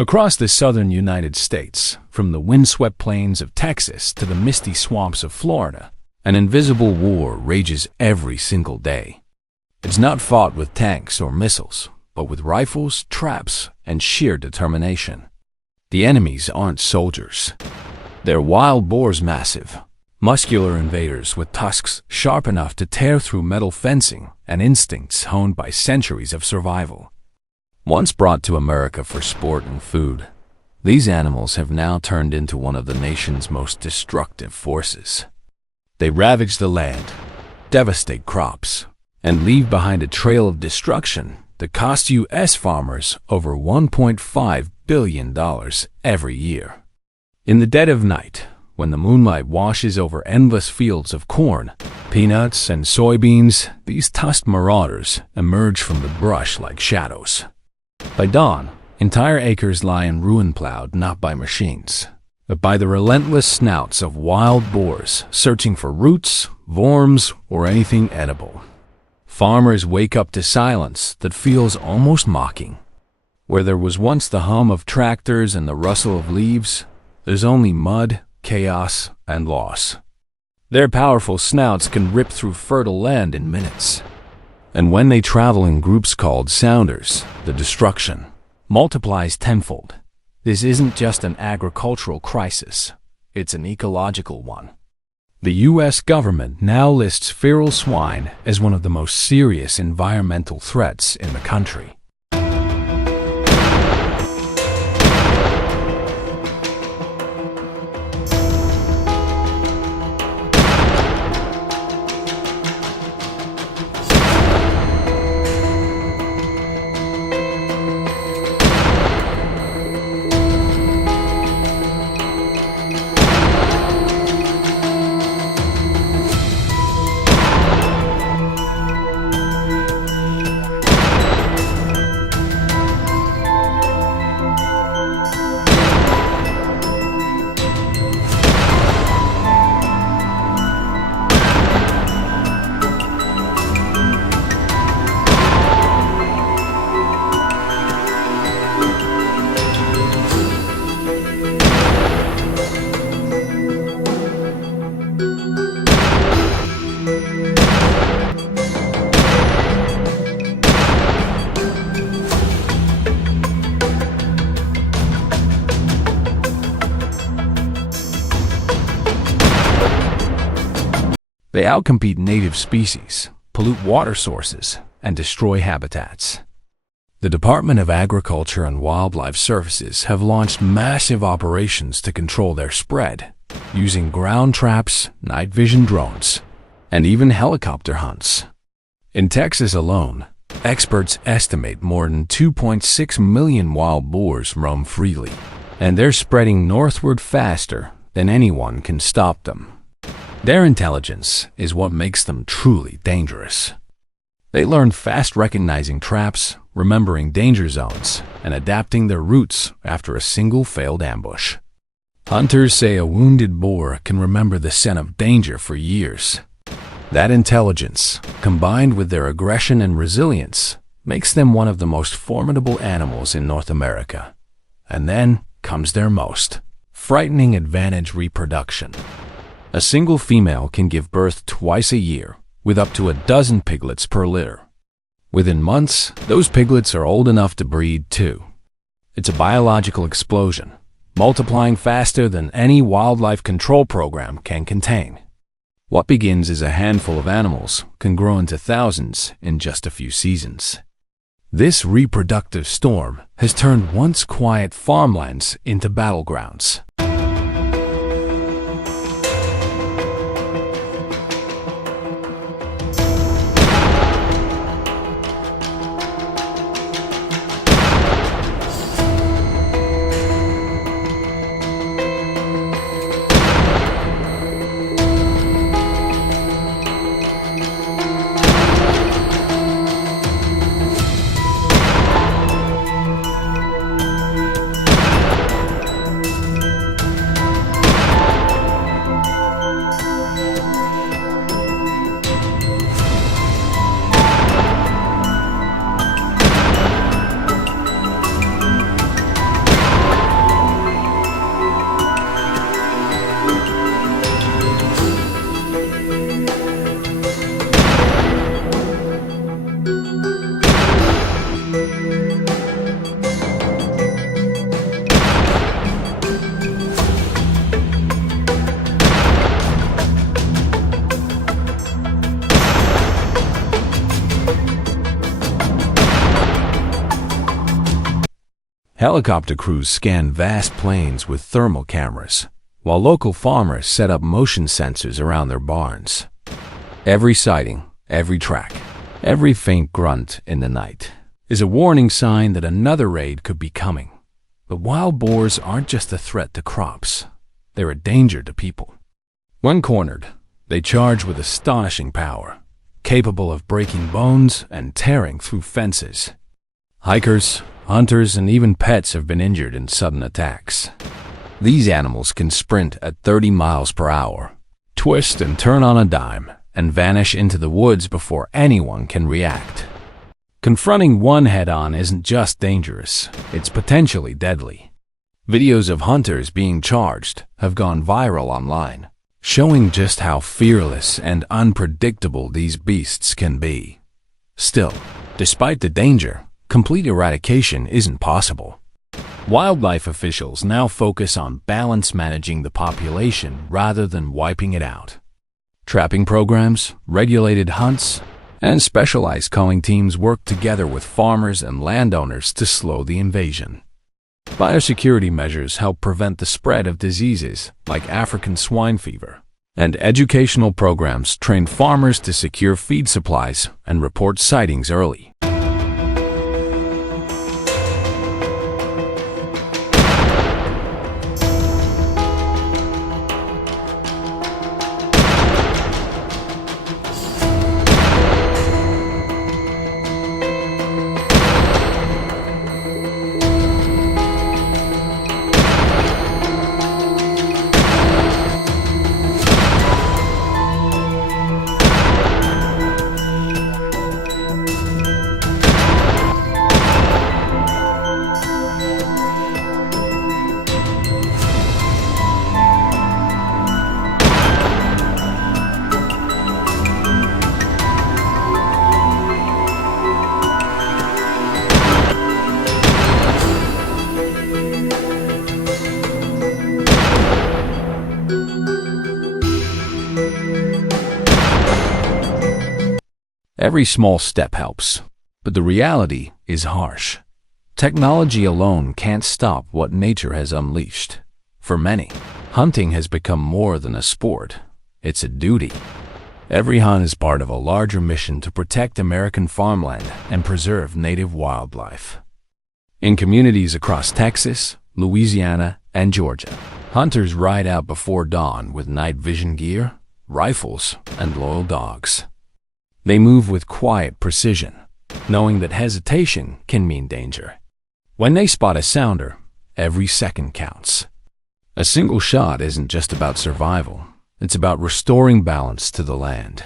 Across the southern United States, from the windswept plains of Texas to the misty swamps of Florida, an invisible war rages every single day. It's not fought with tanks or missiles, but with rifles, traps, and sheer determination. The enemies aren't soldiers. They're wild boars, massive, muscular invaders with tusks sharp enough to tear through metal fencing and instincts honed by centuries of survival. Once brought to America for sport and food, these animals have now turned into one of the nation's most destructive forces. They ravage the land, devastate crops, and leave behind a trail of destruction that costs U.S. farmers over $1.5 billion every year. In the dead of night, when the moonlight washes over endless fields of corn, peanuts, and soybeans, these tusked marauders emerge from the brush like shadows. By dawn, entire acres lie in ruin, plowed not by machines, but by the relentless snouts of wild boars searching for roots, worms, or anything edible. Farmers wake up to silence that feels almost mocking. Where there was once the hum of tractors and the rustle of leaves, there's only mud, chaos, and loss. Their powerful snouts can rip through fertile land in minutes. And when they travel in groups called sounders, the destruction multiplies tenfold. This isn't just an agricultural crisis, it's an ecological one. The U.S. government now lists feral swine as one of the most serious environmental threats in the country. They outcompete native species, pollute water sources, and destroy habitats. The Department of Agriculture and Wildlife Services have launched massive operations to control their spread, using ground traps, night vision drones, and even helicopter hunts. In Texas alone, experts estimate more than 2.6 million wild boars roam freely, and they're spreading northward faster than anyone can stop them. Their intelligence is what makes them truly dangerous. They learn fast, recognizing traps, remembering danger zones, and adapting their routes after a single failed ambush. Hunters say a wounded boar can remember the scent of danger for years. That intelligence, combined with their aggression and resilience, makes them one of the most formidable animals in North America. And then comes their most frightening advantage: reproduction. A single female can give birth twice a year, with up to a dozen piglets per litter. Within months, those piglets are old enough to breed too. It's a biological explosion, multiplying faster than any wildlife control program can contain. What begins as a handful of animals can grow into thousands in just a few seasons. This reproductive storm has turned once quiet farmlands into battlegrounds. Helicopter crews scan vast plains with thermal cameras, while local farmers set up motion sensors around their barns. Every sighting, every track, every faint grunt in the night is a warning sign that another raid could be coming. But wild boars aren't just a threat to crops, they're a danger to people. When cornered, they charge with astonishing power, capable of breaking bones and tearing through fences. Hikers, hunters, and even pets have been injured in sudden attacks. These animals can sprint at 30 miles per hour, twist and turn on a dime, and vanish into the woods before anyone can react. Confronting one head-on isn't just dangerous, it's potentially deadly. Videos of hunters being charged have gone viral online, showing just how fearless and unpredictable these beasts can be. Still, despite the danger, complete eradication isn't possible. Wildlife officials now focus on balance managing the population rather than wiping it out. Trapping programs, regulated hunts, and specialized culling teams work together with farmers and landowners to slow the invasion. Biosecurity measures help prevent the spread of diseases like African swine fever, and educational programs train farmers to secure feed supplies and report sightings early. Every small step helps, but the reality is harsh. Technology alone can't stop what nature has unleashed. For many, hunting has become more than a sport. It's a duty. Every hunt is part of a larger mission to protect American farmland and preserve native wildlife. In communities across Texas, Louisiana, and Georgia, hunters ride out before dawn with night vision gear, rifles, and loyal dogs. They move with quiet precision, knowing that hesitation can mean danger. When they spot a sounder, every second counts. A single shot isn't just about survival, it's about restoring balance to the land.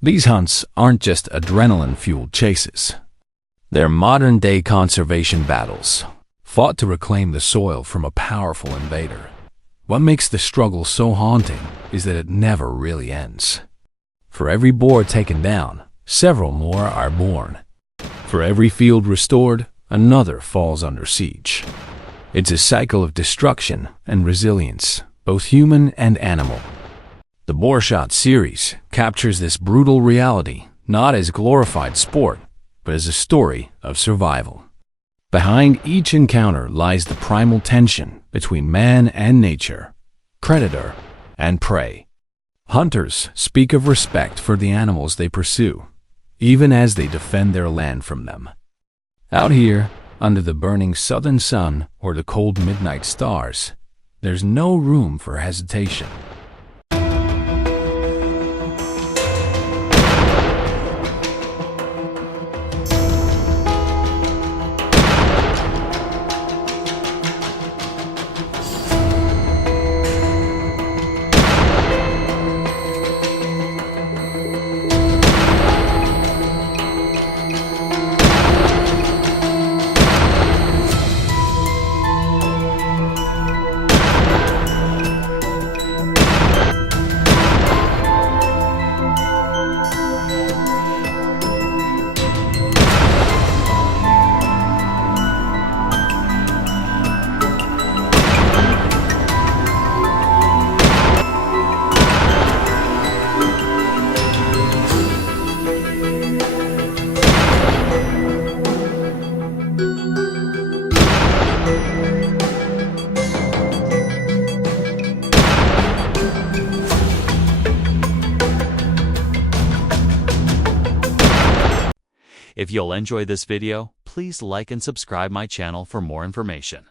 These hunts aren't just adrenaline-fueled chases. They're modern-day conservation battles, fought to reclaim the soil from a powerful invader. What makes the struggle so haunting is that it never really ends. For every boar taken down, several more are born. For every field restored, another falls under siege. It's a cycle of destruction and resilience, both human and animal. The Boar Shot series captures this brutal reality not as glorified sport, but as a story of survival. Behind each encounter lies the primal tension between man and nature, predator and prey. Hunters speak of respect for the animals they pursue, even as they defend their land from them. Out here, under the burning southern sun or the cold midnight stars, there's no room for hesitation. If you'll enjoy this video, please like and subscribe my channel for more information.